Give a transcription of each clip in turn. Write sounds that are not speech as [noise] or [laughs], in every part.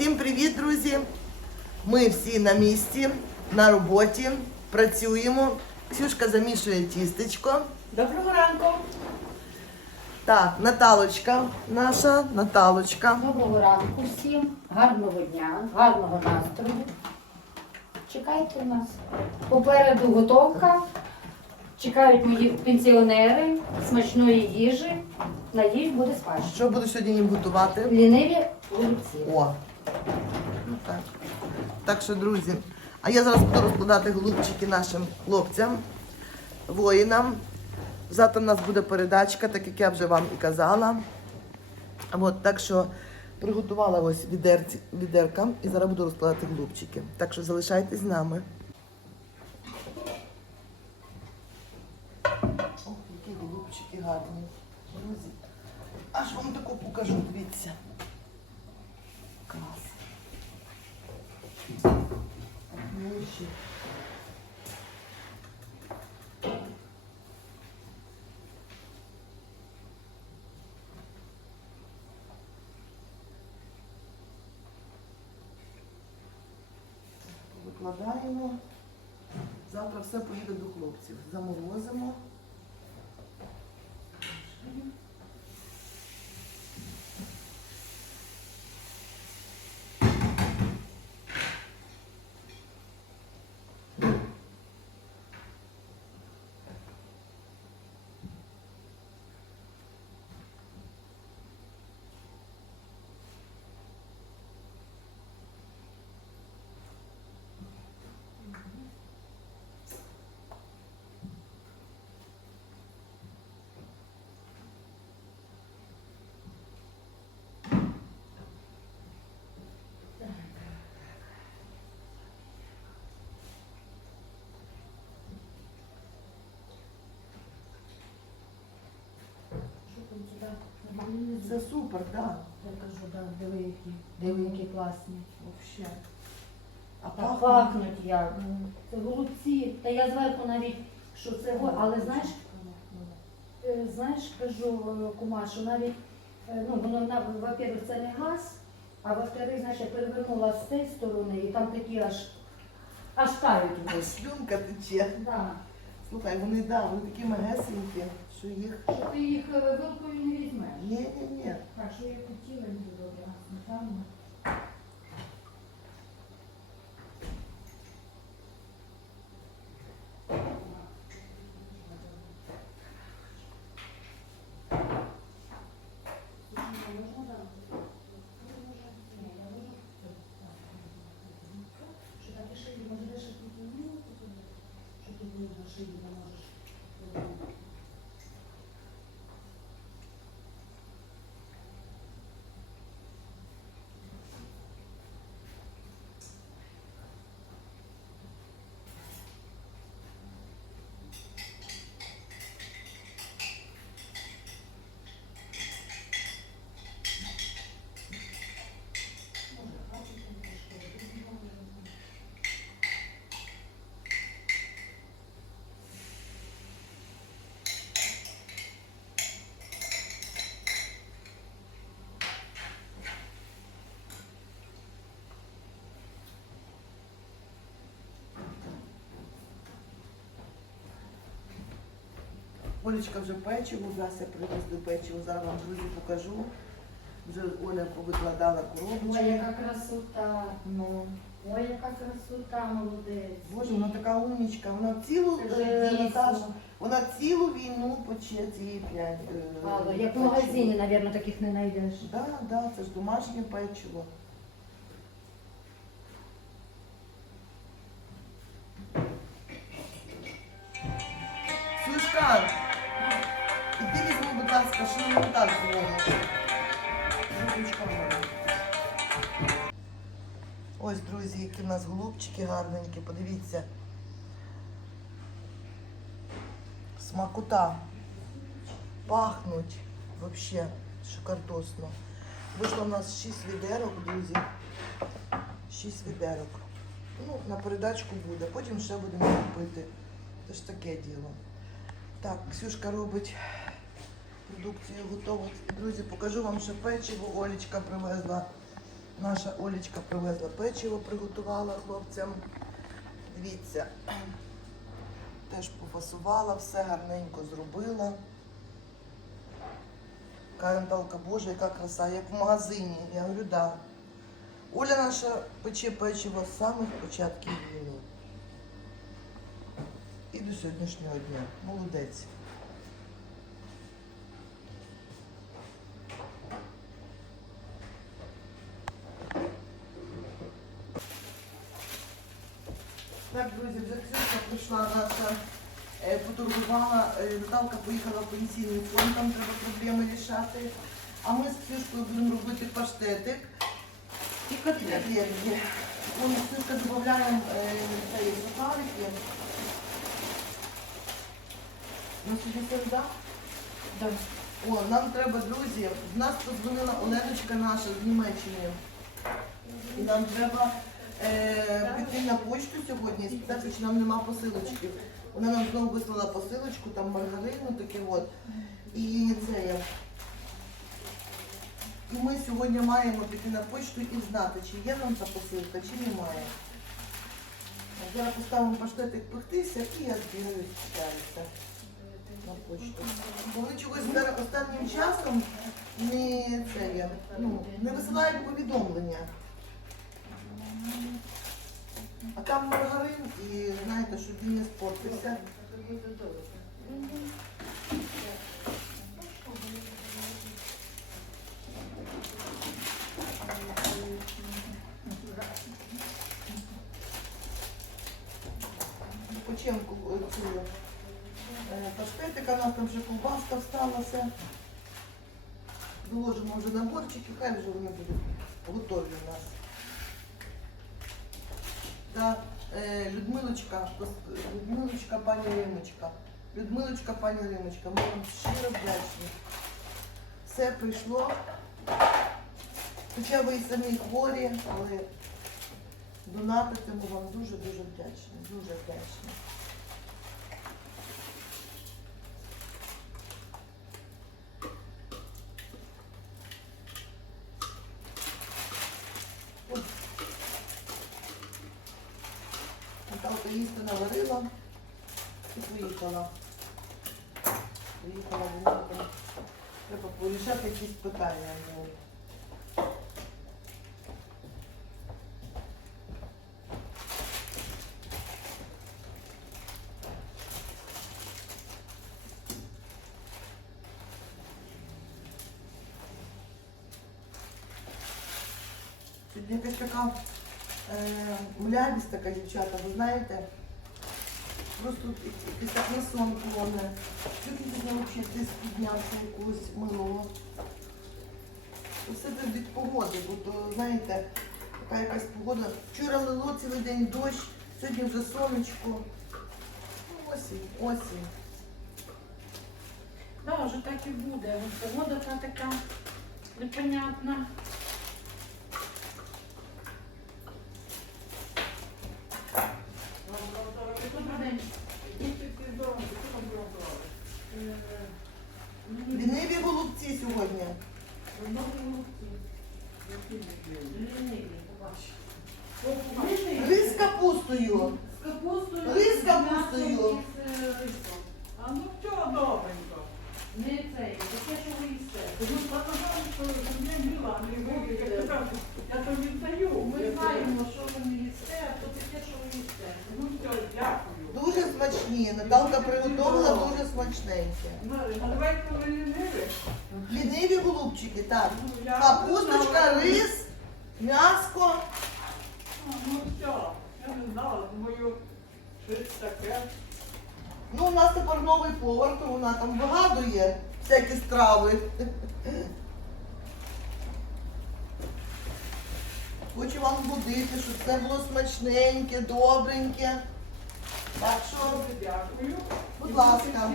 Всім привіт, друзі! Ми всі на місці, на роботі, працюємо. Ксюшка замішує тістечко. Доброго ранку. Так, Наталочка наша, Наталочка. Доброго ранку всім. Гарного дня, гарного настрою. Чекайте у нас. Попереду готовка. Чекають мої пенсіонери смачної їжі. Надіюсь, буде смачно. Що буду сьогодні їм готувати? Ліниві голубці. О. Ну, так. так що, друзі, а я зараз буду розкладати голубчики нашим хлопцям, воїнам. Завтра в нас буде передачка, так як я вже вам і казала. От, так що приготувала ось відерці, відерка і зараз буду розкладати голубчики. Так що залишайтесь з нами. Ох, які голубчики гарні. Друзі, аж вам таку покажу, дивіться. Миші. Викладаємо. Завтра все поїде до хлопців. Заморозимо. Що там сюди? Нормально? Це супер, так. Я кажу, да, диви які, диви які класні. Вообще. А Так пахнуть. пахнуть як. Це голубці. Та я зверху навіть, що це го- але знаєш, Е, Знаєш, кажу е, кума, що навіть е, ну, воно на- во-первых, це не газ, а во-вторых, знаєш, я перевернула з цієї сторони і там такі аж аж тають Слюнка тече. Да. Слухай, вони да, вони такі магесенькі, що їх. Що ти їх е, вилкою не візьмеш. Ні, ні, ні. Так, що я хотіла, не добре, сметану. Що так і шиї, може, де ще тут не було, що тут було на шиї, не можеш. Олечка вже печиво, Зася привезли печиво, зараз вам друзі покажу. Вже Оля повикладала Ой, яка красота. Ну, Ой, яка красота, молодець. Боже, вона така умнічка. Вона цілу Це е, вона цілу війну поче ці п'ять. е, Але як в магазині, мабуть, таких не знайдеш. Да, да, це ж домашнє печиво. Будь Ось, друзі, які в нас голубчики гарненькі, подивіться. Смакота. Пахнуть вообще шикардосно. Вийшло у нас 6 відерок, друзі. 6 відерок. Ну, на передачку буде, потім ще будемо купити. Це ж таке діло. Так, Ксюшка робить продукцію готову. Друзі, покажу вам, що печиво Олечка привезла. Наша Олечка привезла печиво, приготувала хлопцям. Дивіться, [clears throat] теж пофасувала, все гарненько зробила. Каже Наталка, боже, яка краса, як в магазині. Я говорю, да. Оля наша пече печиво з самих початків війни. І до сьогоднішнього дня. Молодець. Так, друзі, вже Ксюшка прийшла наша, е, поторгувала, е, Наталка поїхала в пенсійний фонд, там треба проблеми рішати. А ми з Ксюшкою будемо робити паштетик і котлетки. Вон Ксюшка додаємо е, цей сухарики. Ну, собі це да? Да. О, нам треба, друзі, в нас подзвонила Оленочка наша з Німеччини. І нам треба е, піти на почту сьогодні і спитати, чи нам нема посилочки. Вона нам знову вислала посилочку, там маргарину таке от. І це є. І ми сьогодні маємо піти на почту і знати, чи є нам та посилка, чи немає. Зараз поставимо паштетик пектися і я збігаю на почту. Бо вони чогось останнім часом не, це є, ну, не висилають повідомлення. А там маргарин і знаєте, щоб він не спортився. Почемку цю е, паштетика, у нас там вже ковбаска всталася. Доложимо вже наборчики, хай вже вони будуть готові у нас. Да, е, Людмилочка, Людмилочка, пані Римочка. Людмилочка, пані Римочка, ми вам щиро вдячні. Все прийшло. Хоча ви і самі хворі, але донатити ми вам дуже-дуже вдячні. Дуже вдячні. От. Наталка їсти наварила і поїхала. Поїхала вуликом. Треба порішати якісь питання. ну. Сьогодні якась така е, млявість така дівчата, ви знаєте. Просто якийсь так на сон повне. Сьогодні взагалі тиск піднявся якогось милого. Все це від погоди, бо то, знаєте, така якась погода. Вчора лило цілий день дощ, сьогодні вже сонечко. Ну, осінь, осінь. Да, вже так і буде. Погода та така непонятна. Добрий день. Е, мені Ліниві голубці сьогодні. Рис з капустою. З капустою. Рис з капустою. е. А ну чого добренько? Не цей, таке, що ви їсте. Ну, показали, що не діла, не вийде. Я кажу, Я тобі даю. Ми знаємо, що ви не їсте, а то таке, що ви їсте. Ну все, дякую. Дуже смачні. Наталка приготувала дуже смачненьке. Ну, Давайте не. Ліниві голубчики, так. Ну, Капусточка, рис, м'яско. Ну все, я не знала, думаю, щось таке. Ну, у нас тепер новий повар, то вона там вигадує всякі страви. Хочу вам будити, щоб все було смачненьке, добреньке. Так що, дякую. Будь ласка.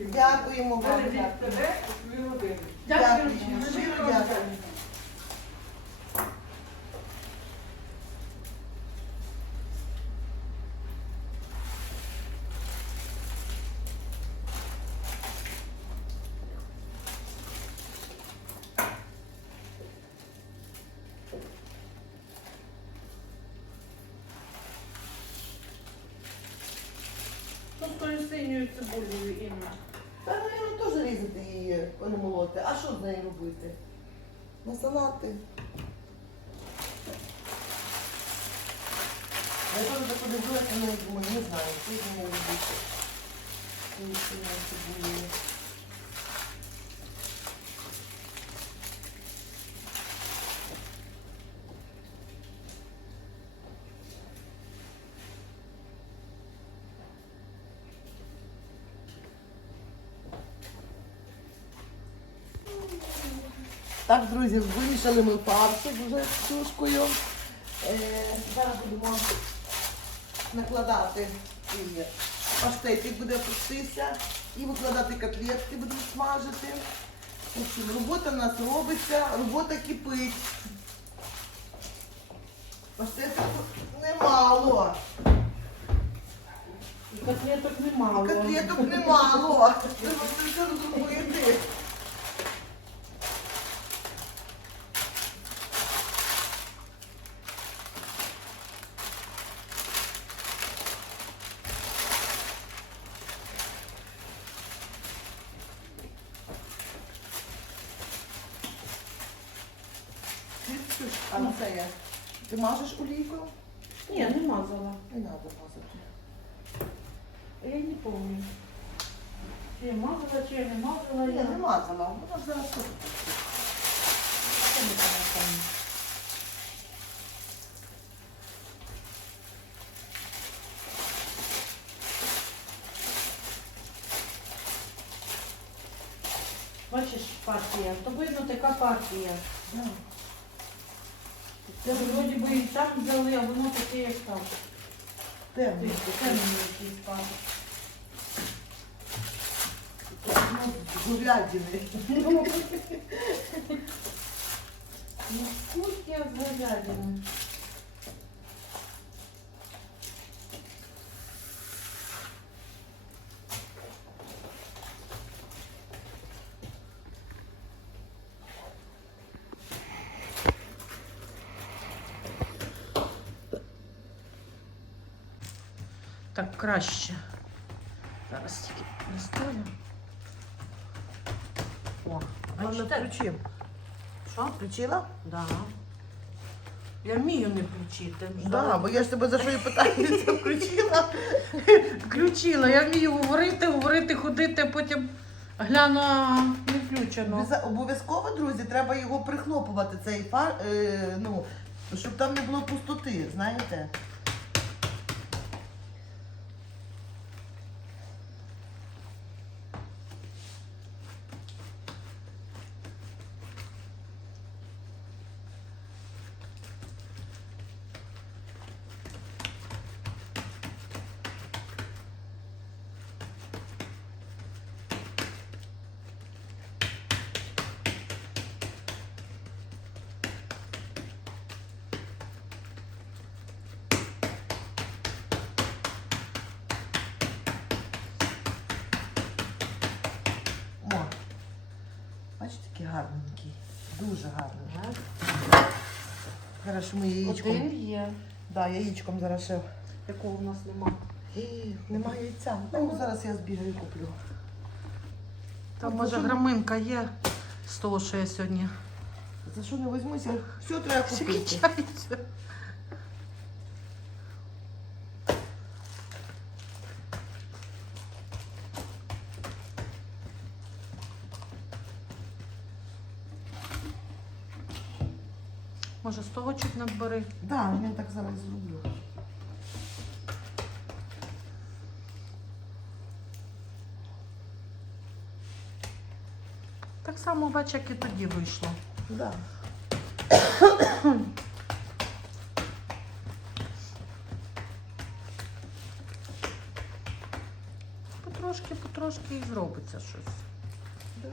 Дякуємо вам. Родину. Дякую, дякую. Цією цибулею Інна? Та, мабуть, теж різати її, а молоти. А що з нею робити? На салати. Я теж так подивилася, але думаю, не знаю, що з нею робити. Так, друзі, вимішали ми фаршик вже з тушкою. Е, зараз будемо накладати і паштетик буде пустися і викладати котлетки будемо смажити. Общем, робота в нас робиться, робота кипить. Паштетик немало. І котлеток немало. Котлеток немало. Ви це розумієте. Ксюш, А на це. Ти мажеш олійкою? Ні, не мазала. Не треба мазати. Я не пам'ятаю. Чи я мазала, чи я не мазала. Ні, я не мазала. Вона ж зараз. Не пам'ятаю. Бачиш, партія. То видно така партія. Да. Це вроді би і так взяли, а воно таке, як там. Темно. Це якийсь пан. Ну, говядини. Ну, з говядини. Так краще. Зараз тільки достаю. О, Головне, бачите? включи. Що? Включила? Да. Я вмію не включити. Да, бо я ж тебе за що і питаю, [laughs] це включила. Включила. Я вмію говорити, говорити, ходити, потім гляну, а не включено. Обяза- Обов'язково, друзі, треба його прихлопувати, цей фар, е, ну, щоб там не було пустоти, знаєте. О, бачите, такий гарненький. Дуже гарний. Зараз ми яєчком. Один є. Да, яєчком зараз ще. Якого в нас нема. Е, Немає яйця. Ну, зараз я збігаю і куплю. Там Ну, може граминка є з того, що я сьогодні За що не візьмуся? Все треба купити. кінчається. Того чуть надбери. Да, я так зараз зроблю. Так само, бач, як і тоді вийшло. Да. Потрошки, потрошки і зробиться щось. Да.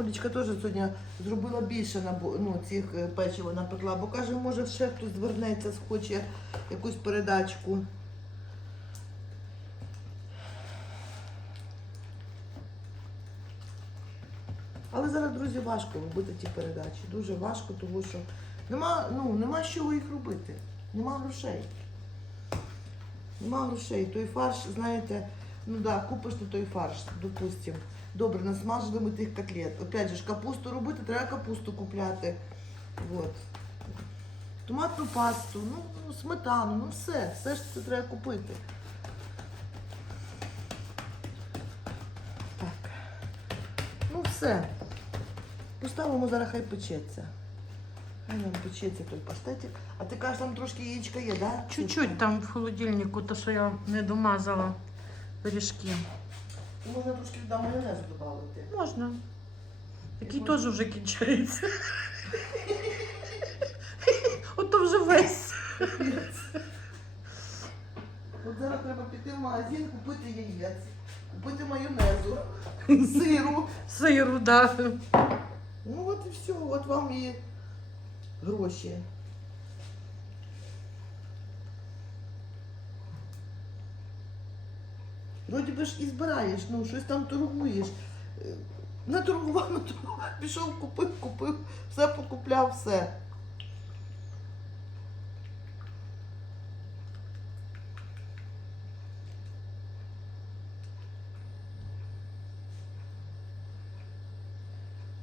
Олічка теж сьогодні зробила більше ну, цих е, печива напекла, бо каже, може ще хтось звернеться, схоче якусь передачку. Але зараз, друзі, важко робити ті передачі. Дуже важко, тому що нема, ну, нема з чого їх робити. Нема грошей. Нема грошей. Той фарш, знаєте, ну да, купиш ти той фарш, допустим. Добре, насмажили ми тих котлет. Опять же, капусту робити, треба капусту купляти. Вот. Томатну пасту, ну, ну, сметану, ну все, все ж це треба купити. Так. Ну все. Поставимо зараз хай печеться. Хай нам печеться той паштетик. А ти кажеш, там трошки яєчка є, так? Да? Чуть-чуть там в холодильнику, то що я не домазала пиріжки. Можна трошки туди майонезу додати. Можна. Який теж вже кінчається. Ото вже весь. От зараз треба піти в магазин, купити яєць, купити майонезу, сиру. Сиру, да. Ну от і все, от вам і гроші. Вроді би ж і збираєш, ну щось там торгуєш. Е, Наторгував, [laughs] наторгував, пішов, купив, купив, все покупляв, все.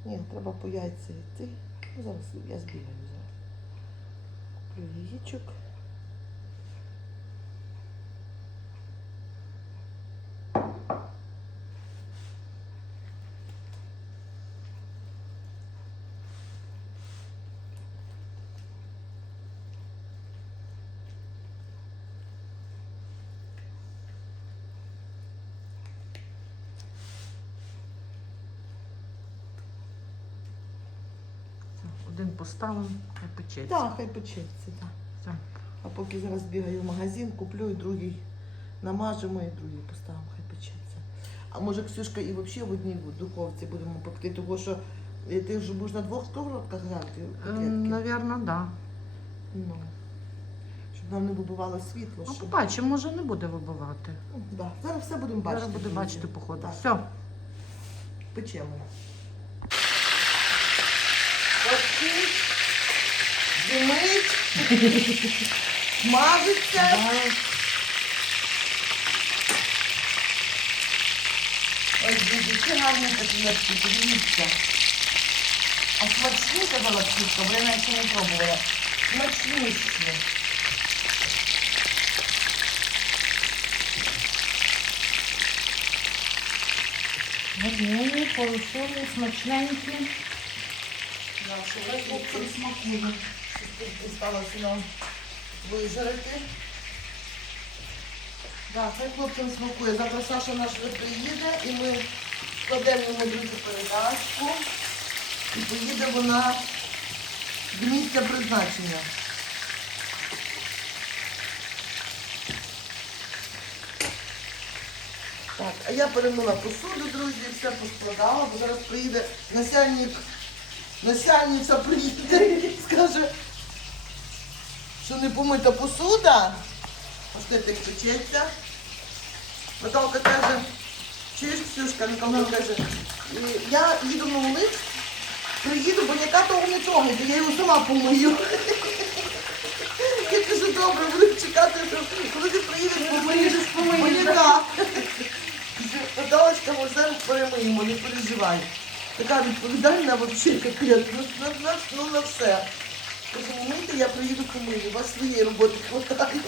Ні, треба по яйця йти. Ну, зараз я збігаю зараз. Куплю яєчок. Один поставимо, хай печеться. Так, хай печеться, так. Все. А поки зараз бігаю в магазин, куплю і другий намажемо і другий поставимо, хай печеться. А може Ксюшка і взагалі в одній духовці будемо пекти, тому що ти вже будеш на двох сковородках грати котлетки. Навірно, да. Ну, щоб нам не вибивало світло. Ну, що- побачимо, може не буде вибивати. Ну, да. Зараз все будемо бачити. Зараз буде друзі. бачити по ходу. Так, Все. печемо. Оці, димить, смажиться. Ось які гарні котлетки, подивіться. А смачні, казала Ксюшка, бо я навіть ще не пробувала. Смачніші. Гарні, полосові, смачненькі. Нашу хлопцям смакує. Тут сталося нам вижарити. Так, хай хлопцям смакує. Завтра Саша наш приїде і ми складемо йому друзі передачку. І поїде вона до місця призначення. Так, а я перемила посуду, друзі, все поскладала, бо зараз приїде насяльник Насяльниця приїде [laughs] скаже, що не помита посуда. Паштетик печеться. Наталка каже, чуєш, Ксюшка, Наталка каже, я їду на улиц, приїду, бо ніяка того не трогайте, я його сама помию. Я кажу, добре, буду чекати, коли ти приїдеш, помиєш, помиєш. Наталочка, ми все перемиємо, не переживай. Така відповідальна взагалі ну, на, на, на все. Мийте, я приїду помию, у вас своєї роботи хватає.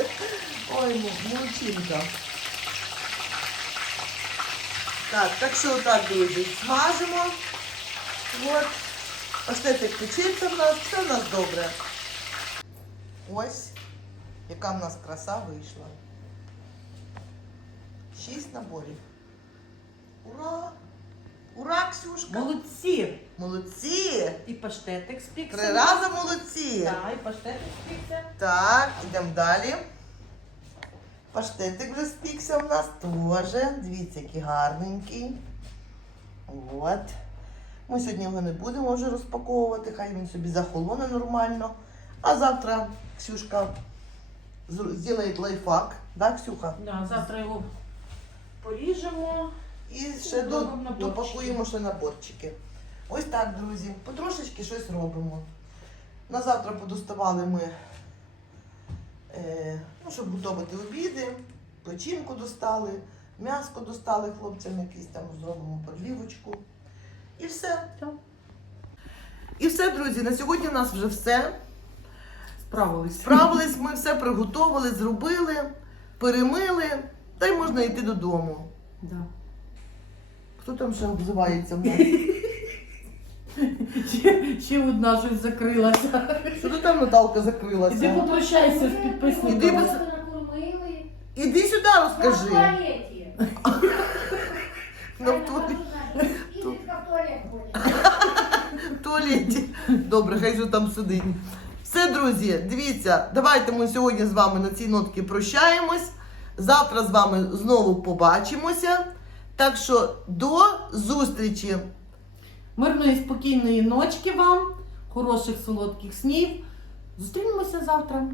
Ой, молодчинка. Так, так що отак, друзі, смажимо. От. Паштетик печеться в нас, все в нас добре. Ось, яка в нас краса вийшла. Шість наборів. Ура! Ура, Ксюшка! Молодці! Молодці! І паштетик спікся. Три рази молодці! Так, і паштетик спікся. Так, йдемо далі. Паштетик вже спікся в нас теж. Дивіться, який гарненький. От. Ми сьогодні його не будемо вже розпаковувати, хай він собі захолоне нормально. А завтра Ксюшка зр- зробить лайфхак. Да, Ксюха? Да, завтра його поріжемо. І ще до, допакуємо ще наборчики. Ось так, друзі. Потрошечки щось робимо. На завтра подоставали ми, е, ну, щоб готувати обіди. печінку достали, м'яско достали хлопцям, якийсь там зробимо подлівочку. І все. І все, друзі, на сьогодні у нас вже все. Справились. Справились, ми все приготували, зробили, перемили, та й можна йти додому. Да. Хто там ще обзивається в нас? [laughs] Ще, ще одна щось закрилася. Що ти там Наталка Іди закрилася? попрощайся з Іди підписниками. без- Просто накормили. Іди сюди, розкажи. туалеті. Ну, в туалеті. Ідіть в туалет ходять. В туалеті. Добре, хай же там сидить. Все, друзі, дивіться, давайте ми сьогодні з вами на цій нотці прощаємось. Завтра з вами знову побачимося. Так що до зустрічі! Мирної спокійної ночки вам, хороших солодких снів. Зустрінемося завтра.